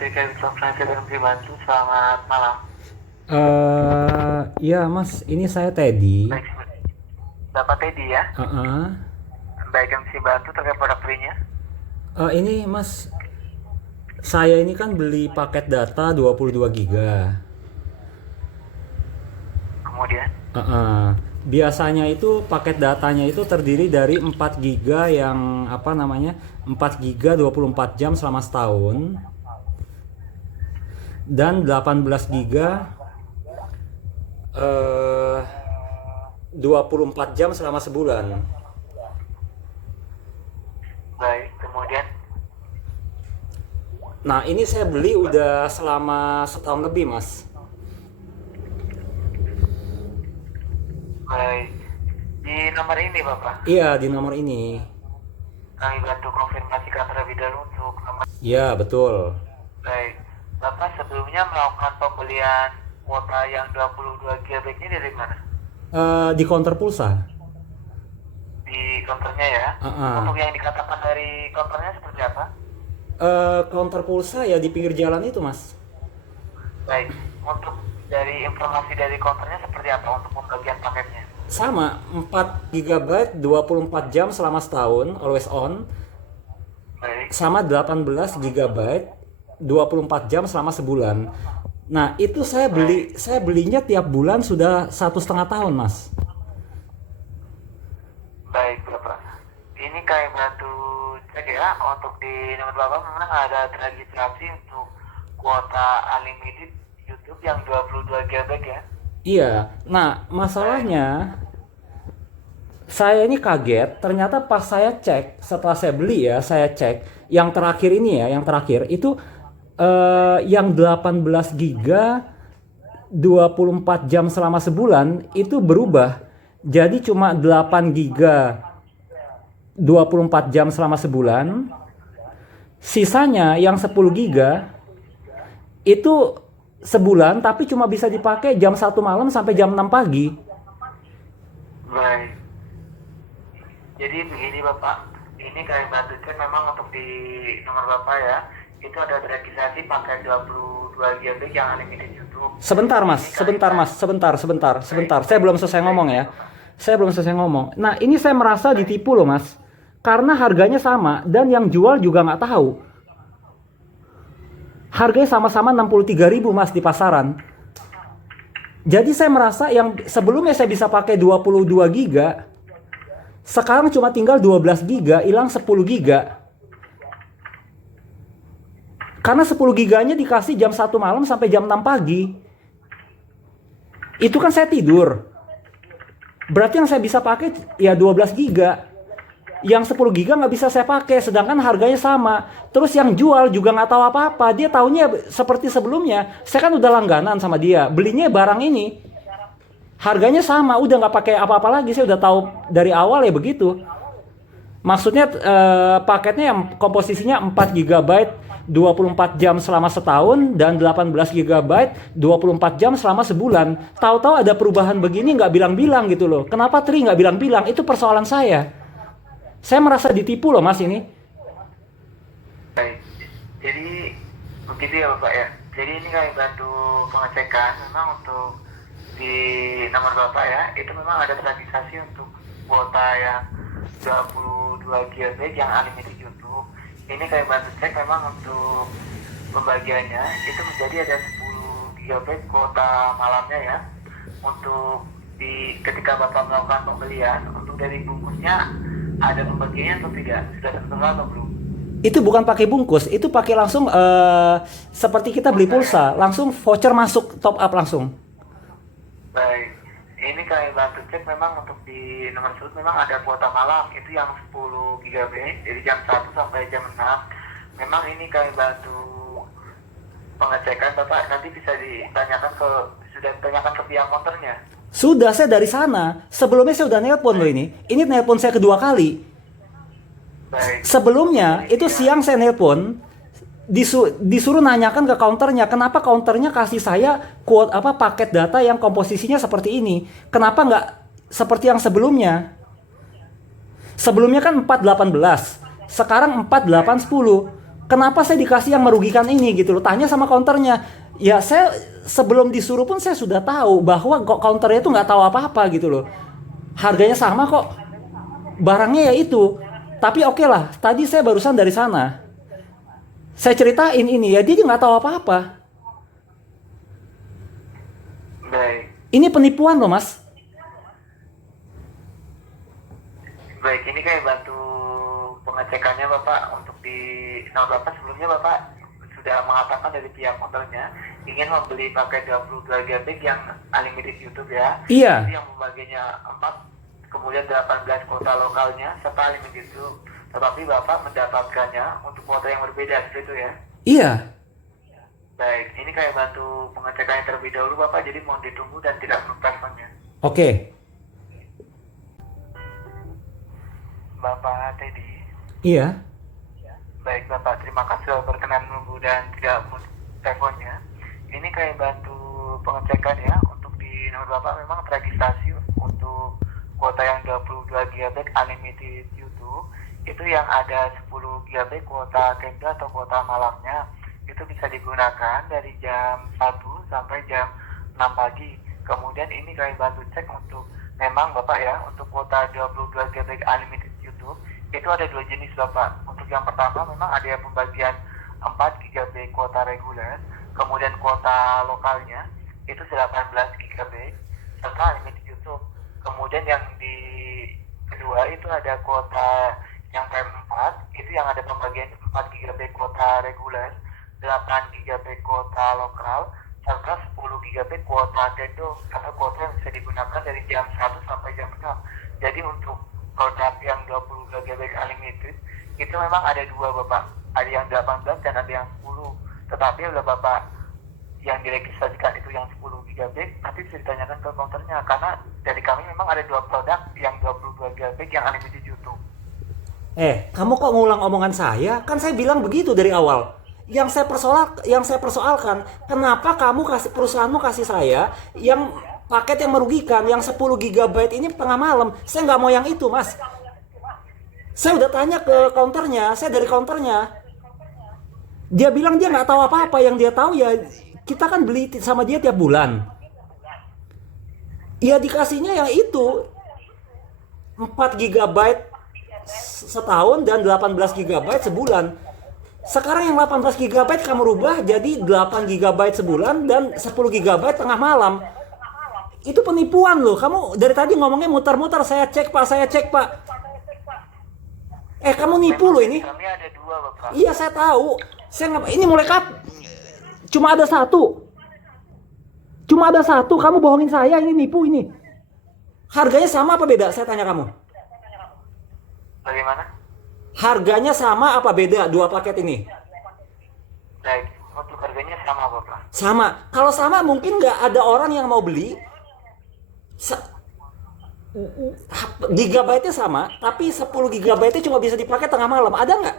TK Konferensi Bank Bantu, selamat malam. Ya Mas, ini saya Teddy. Baik, Bapak Teddy ya. Uh-uh. Baik, yang bisa bantu terkait produk free-nya. Ini Mas, saya ini kan beli paket data 22 giga. Kemudian, Biasanya itu paket datanya itu terdiri dari 4 giga yang 4 giga 24 jam selama setahun dan 18 giga 24 jam selama sebulan. baik, kemudian, Nah, ini saya beli udah selama setahun lebih, Mas. baik. Di nomor ini Bapak, Iya, di nomor ini. kami bantu konfirmasikan terlebih dahulu untuk nomor. Iya, betul. Baik, Bapak sebelumnya melakukan pembelian kuota yang 22 GB ini dari mana? Di counter pulsa. Di counternya ya. Untuk yang dikatakan dari counternya seperti apa? Counter pulsa ya di pinggir jalan itu, Mas. Baik, untuk dari informasi dari counternya seperti apa untuk pembagian paketnya? Sama, 4 GB 24 jam selama setahun, always on. Baik, Sama 18 GB 24 jam selama sebulan. Nah, itu saya belinya tiap bulan sudah 1,5 tahun, Mas. baik Bapak. Ini kami bantu cek ya, untuk di nomor Bapak memang ada terregistrasi untuk kuota unlimited YouTube yang 22 GB ya. Iya. Nah, masalahnya saya ini kaget, ternyata pas saya cek, setelah saya beli ya, saya cek yang terakhir ini ya, yang terakhir itu yang 18 giga 24 jam selama sebulan itu berubah jadi cuma 8 giga 24 jam selama sebulan. Sisanya yang 10 giga itu sebulan tapi cuma bisa dipakai jam 1 malam sampai jam 6 pagi. Baik. Jadi begini Bapak, ini kami bantu cek memang untuk di nomor Bapak ya, itu ada terregistrasi pakai 22 GB yang unlimited YouTube. Sebentar Mas, sebentar Mas, sebentar. Saya belum selesai ngomong ya. Saya belum selesai ngomong. Nah, ini saya merasa ditipu loh Mas. Karena harganya sama dan yang jual juga nggak tahu. Harganya sama-sama 63.000 Mas di pasaran. Jadi saya merasa yang sebelumnya saya bisa pakai 22 giga, sekarang cuma tinggal 12 giga, hilang 10 giga. Karena 10 giganya dikasih jam 1 malam sampai jam 6 pagi. Itu kan saya tidur. Berarti yang saya bisa pakai ya 12 giga. Yang 10 giga nggak bisa saya pakai, sedangkan harganya sama. Terus yang jual juga nggak tahu apa-apa. Dia taunya seperti sebelumnya. Saya kan udah langganan sama dia. Belinya barang ini. Harganya sama, udah nggak pakai apa-apa lagi. Saya udah tahu dari awal ya begitu. Maksudnya paketnya yang komposisinya 4 GB 24 jam selama setahun dan 18 GB 24 jam selama sebulan. Tahu-tahu ada perubahan begini nggak bilang-bilang gitu loh. Kenapa Tri nggak bilang-bilang? Itu persoalan saya. Saya merasa ditipu loh Mas ini. Baik. Jadi begitu ya Bapak ya. Jadi ini kami bantu pengecekan memang untuk di nomor Bapak ya, itu memang ada terregistrasi untuk kuota yang 22 GB yang unlimited YouTube. Ini kami bantu cek memang untuk pembagiannya itu menjadi ada 10 GB kuota malamnya ya. Untuk ketika Bapak melakukan pembelian, untuk dari bungkusnya ada pembagiannya atau tidak? Sudah tertera atau belum? Itu bukan pakai bungkus, itu pakai langsung seperti kita beli pulsa, langsung voucher masuk top up langsung. Baik, ini kami bantu cek memang untuk di nomor tersebut memang ada kuota malam itu yang 10 GB dari jam 1 sampai jam 6. Memang ini kami bantu pengecekan Bapak, nanti bisa sudah ditanyakan ke pihak konternya. Sudah, saya dari sana. Sebelumnya saya udah nelpon loh ini. Ini nelpon saya kedua kali. Baik, Sebelumnya itu siang saya nelpon, disuruh nanyakan ke counternya, kenapa counternya kasih saya paket data yang komposisinya seperti ini. Kenapa nggak seperti yang sebelumnya? Sebelumnya kan 418, sekarang 4810. Kenapa saya dikasih yang merugikan ini gitu loh? Tanya sama counternya. Ya saya sebelum disuruh pun saya sudah tahu bahwa kok counternya itu nggak tahu apa-apa gitu loh. Harganya sama kok. Barangnya ya itu. Tapi oke lah, tadi saya barusan dari sana. Saya ceritain ini ya, dia nggak tahu apa-apa. Baik. Ini penipuan loh mas. Baik, ini kayak bantu pengecekannya Bapak untuk di nomor Bapak sebelumnya Bapak sudah mengatakan dari pihak motornya ingin membeli pakai 22 GB yang unlimited YouTube ya. Iya. Itu yang pembagiannya 4, kemudian 18 kuota lokalnya serta unlimited YouTube. Tetapi Bapak mendapatkannya untuk kuota yang berbeda seperti itu ya. Iya. Baik, ini kayak bantu pengecekannya terlebih dahulu Bapak, jadi mohon ditunggu dan tidak perlu teleponnya. Oke. Bapak Teddy. Iya. Baik Bapak, terima kasih sudah berkenan menunggu dan tidak menunggu teleponnya. Ini kayak bantu pengecekan ya, untuk di nomor Bapak memang terregistrasi untuk kuota yang 22 GB unlimited YouTube. Itu yang ada 10 GB kuota tenda atau kuota malamnya. Itu bisa digunakan dari jam 1 sampai jam 6 pagi. Kemudian ini kayak bantu cek untuk memang Bapak ya, untuk kuota 22 GB unlimited YouTube itu ada 2 jenis Bapak. Untuk yang pertama memang ada yang pembagian 4 GB kuota reguler, kemudian kuota lokalnya itu 18 GB serta unlimited YouTube. Kemudian yang di kedua itu ada kuota yang PM4, itu yang ada pembagian 4 GB kuota reguler, 8 GB kuota lokal, serta 10 GB kuota tendo atau kuota yang bisa digunakan dari jam 1 sampai jam 6. Jadi untuk produk yang 22 GB unlimited itu memang ada 2 Bapak, ada yang 18 dan ada yang 10. Tetapi oleh Bapak yang diregistrasikan itu yang 10 GB, nanti bisa ditanyakan ke counternya karena dari kami memang ada 2 produk yang 22 GB yang unlimited YouTube. Kamu kok ngulang omongan saya? Kan saya bilang begitu dari awal. Yang saya persoalkan, kenapa kamu perusahaanmu kasih saya yang paket yang merugikan, yang 10 GB ini tengah malam? Saya nggak mau yang itu, Mas. Saya udah tanya ke counternya, saya dari counternya. Dia bilang dia nggak tahu apa-apa, yang dia tahu ya kita kan beli sama dia tiap bulan. Ya dikasihnya yang itu 4 GB setahun dan 18 GB sebulan. Sekarang yang 18 GB kamu rubah jadi 8 GB sebulan dan 10 GB tengah malam. Itu penipuan loh. Kamu dari tadi ngomongnya muter-muter, saya cek Pak. Kamu nipu loh ini. Kami ada 2 Bapak. Iya saya tahu. Ini mulai cuma ada satu. Kamu bohongin saya, ini nipu ini. Harganya sama apa beda? Saya tanya kamu. Bagaimana? Harganya sama apa beda 2 paket ini? Baik, untuk harganya sama Bapak. Sama. Kalau sama mungkin nggak ada orang yang mau beli. Gigabyte-nya sama, tapi 10 GB-nya cuma bisa dipakai tengah malam. Ada nggak?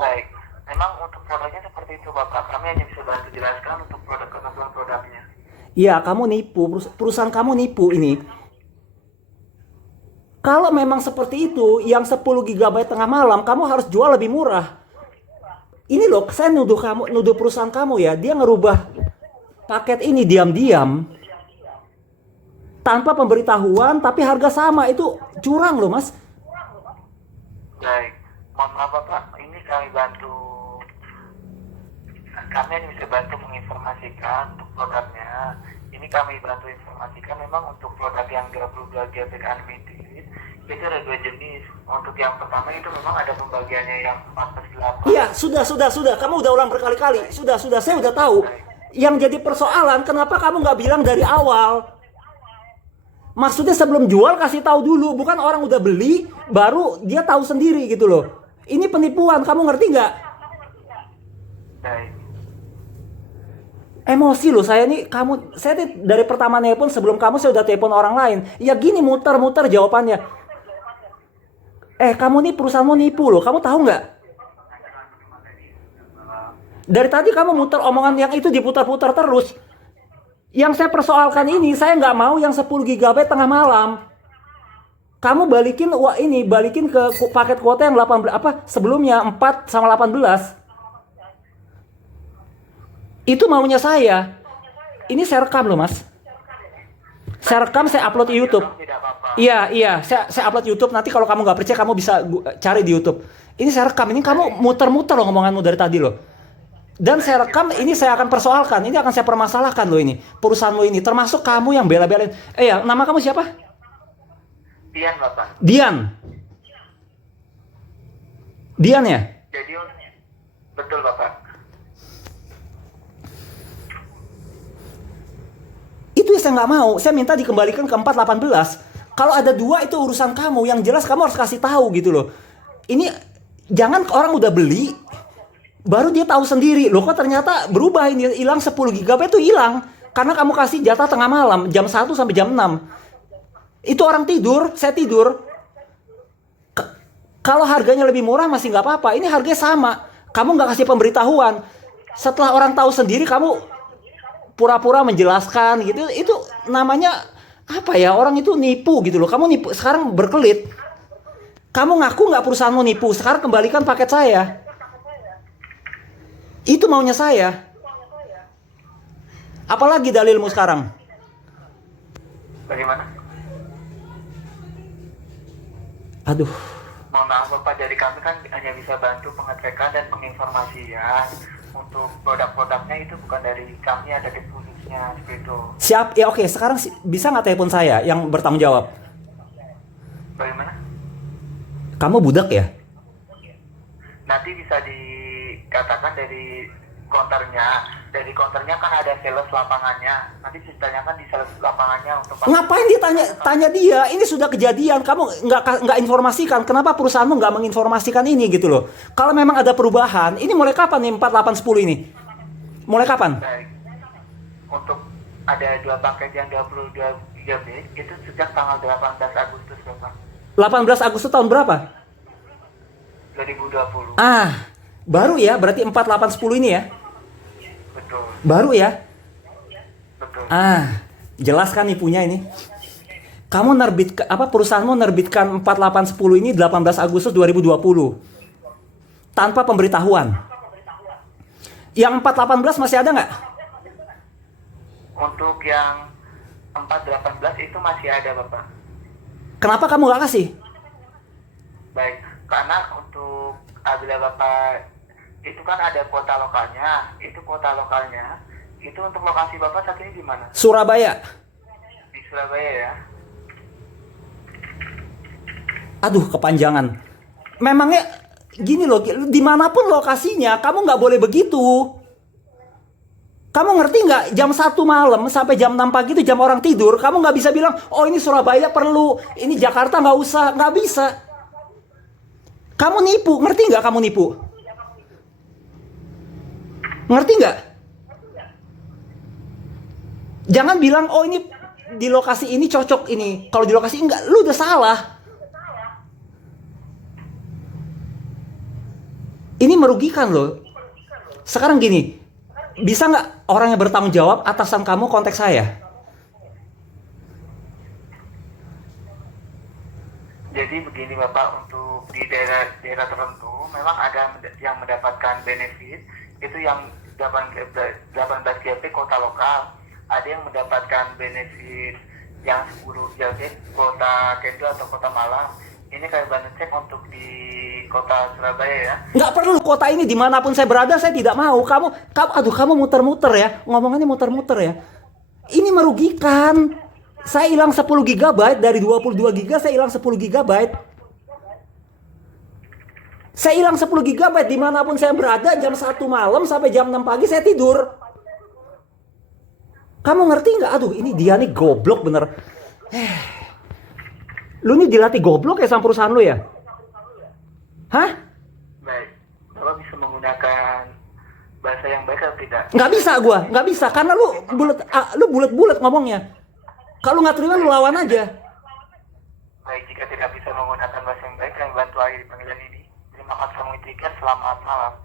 Baik, memang untuk produknya seperti itu Bapak. Kami hanya bisa bantu jelaskan untuk produknya. Iya, kamu nipu. Perusahaan kamu nipu ini. Kalau memang seperti itu, yang 10 GB tengah malam, kamu harus jual lebih murah. Ini loh, saya nuduh perusahaan kamu ya, dia ngerubah paket ini diam-diam. Tanpa pemberitahuan, tapi harga sama. Itu curang loh, Mas. Baik, mohon maaf Bapak, ini kami hanya bisa bantu menginformasikan untuk produknya. Ini kami bantu informasikan memang untuk produk yang 22 GB unlimited itu ada 2 jenis. Untuk yang pertama itu memang ada pembagiannya yang 4/8. Iya, sudah. Kamu udah ulang berkali-kali. Sudah, saya udah tahu. Yang jadi persoalan, kenapa kamu nggak bilang dari awal? Maksudnya sebelum jual kasih tahu dulu, bukan orang udah beli baru dia tahu sendiri gitu loh. Ini penipuan, kamu ngerti nggak? Baik. Emosi loh saya nih, saya dari pertama nelpon sebelum kamu saya udah telepon orang lain. Ya gini muter-muter jawabannya. Kamu nih perusahaanmu nipu loh, kamu tahu nggak? Dari tadi kamu muter omongan yang itu diputar-putar terus. Yang saya persoalkan ini, saya nggak mau yang 10 GB tengah malam. Kamu balikin ke paket kuota yang 18 sebelumnya 4 sama 18. Itu maunya saya. Ini saya rekam loh, Mas. Saya rekam, saya upload di YouTube. Tidak apa-apa. Iya, saya upload YouTube. Nanti kalau kamu nggak percaya, kamu bisa cari di YouTube. Ini saya rekam. Ini kamu muter-muter loh ngomonganmu dari tadi loh. Dan saya rekam, ini saya akan persoalkan. Ini akan saya permasalahkan loh ini. Perusahaan lo ini, termasuk kamu yang bela-belain. Ya, nama kamu siapa? Dian, Bapak. Dian ya? Jadi, betul, Bapak. Itu yang saya nggak mau. Saya minta dikembalikan ke 418. Kalau ada 2 itu urusan kamu. Yang jelas kamu harus kasih tahu gitu loh. Ini jangan orang udah beli baru dia tahu sendiri. Loh kok ternyata berubah ini, hilang 10 GB itu hilang. Karena kamu kasih jatah tengah malam jam 1 sampai jam 6. Itu orang tidur, saya tidur. Kalau harganya lebih murah masih nggak apa-apa. Ini harganya sama. Kamu nggak kasih pemberitahuan. Setelah orang tahu sendiri kamu pura-pura menjelaskan gitu. Itu namanya apa ya? Orang itu nipu gitu loh. Kamu nipu, sekarang berkelit. Kamu ngaku nggak perusahaanmu nipu. Sekarang kembalikan paket saya. Itu maunya saya. Apalagi dalilmu sekarang? Bagaimana? Aduh. Mohon maaf Bapak, dari kami kan hanya bisa bantu pengecekan dan penginformasian. Untuk produk-produknya itu bukan dari kami, ada depositnya seperti itu. Siap, ya oke. Sekarang bisa nggak telepon saya yang bertanggung jawab? Bagaimana? Kamu budak ya? Nanti bisa dikatakan dari konternya. Dari konternya kan ada sales lapangannya. Nanti ditanyakan di sales lapangannya untuk... Ngapain tanya dia? Ini sudah kejadian. Kamu nggak informasikan. Kenapa perusahaanmu nggak menginformasikan ini gitu loh? Kalau memang ada perubahan, ini mulai kapan nih 4810 ini? Mulai kapan? Baik. Untuk ada 2 paket yang 22 GB itu sejak tanggal 18 Agustus Bapak. 18 Agustus tahun berapa? 2020. Baru ya? Berarti 4810 ini ya? Betul. Baru ya? Betul. Jelaskan nipunya ini. Kamu perusahaanmu nerbitkan 4810 ini 18 Agustus 2020 tanpa pemberitahuan. Yang 418 masih ada nggak? Untuk yang 418 itu masih ada Bapak. Kenapa kamu nggak kasih? Baik, karena untuk apabila Bapak itu kan ada kota lokalnya, itu kota lokalnya itu untuk lokasi Bapak saat ini di mana? Surabaya. Di Surabaya ya. Aduh, kepanjangan. Memangnya gini loh, dimanapun lokasinya, kamu nggak boleh begitu. Kamu ngerti nggak? Jam 1 malam sampai jam 6 pagi itu jam orang tidur. Kamu nggak bisa bilang, oh ini Surabaya perlu, ini Jakarta nggak usah. Nggak bisa. Kamu nipu, ngerti nggak kamu nipu? Ngerti nggak? Jangan bilang, oh ini di lokasi ini cocok ini. Kalau di lokasi enggak, lu udah salah. Ini merugikan loh. Sekarang gini, bisa nggak orang yang bertanggung jawab atasan kamu kontak saya? Jadi begini Bapak, untuk di daerah tertentu memang ada yang mendapatkan benefit itu yang 18 GB kota lokal, ada yang mendapatkan benefit yang 10 GB kota Kendal atau kota Malang. Ini kayak banget cek untuk di kota Surabaya ya. Nggak perlu kota ini, dimanapun saya berada saya tidak mau. Kamu muter-muter ya, ngomongannya muter-muter ya. Ini merugikan. Saya hilang 10 GB dari 22 GB, saya hilang 10 GB. Saya hilang 10 GB dimanapun saya berada, jam 1 malam sampai jam 6 pagi saya tidur. Kamu ngerti nggak? Aduh, ini dia nih goblok bener. Lu nih dilatih goblok ya sama perusahaan lu ya? Hah? Baik, Bapak bisa menggunakan bahasa yang baik atau tidak? Nggak bisa gua, nggak bisa karena lu bulet ngomongnya. Kalau nggak terima lu lawan aja. Baik, jika tidak bisa menggunakan bahasa yang baik, kami bantu akhiri panggilan ini. Terima kasih, selamat malam.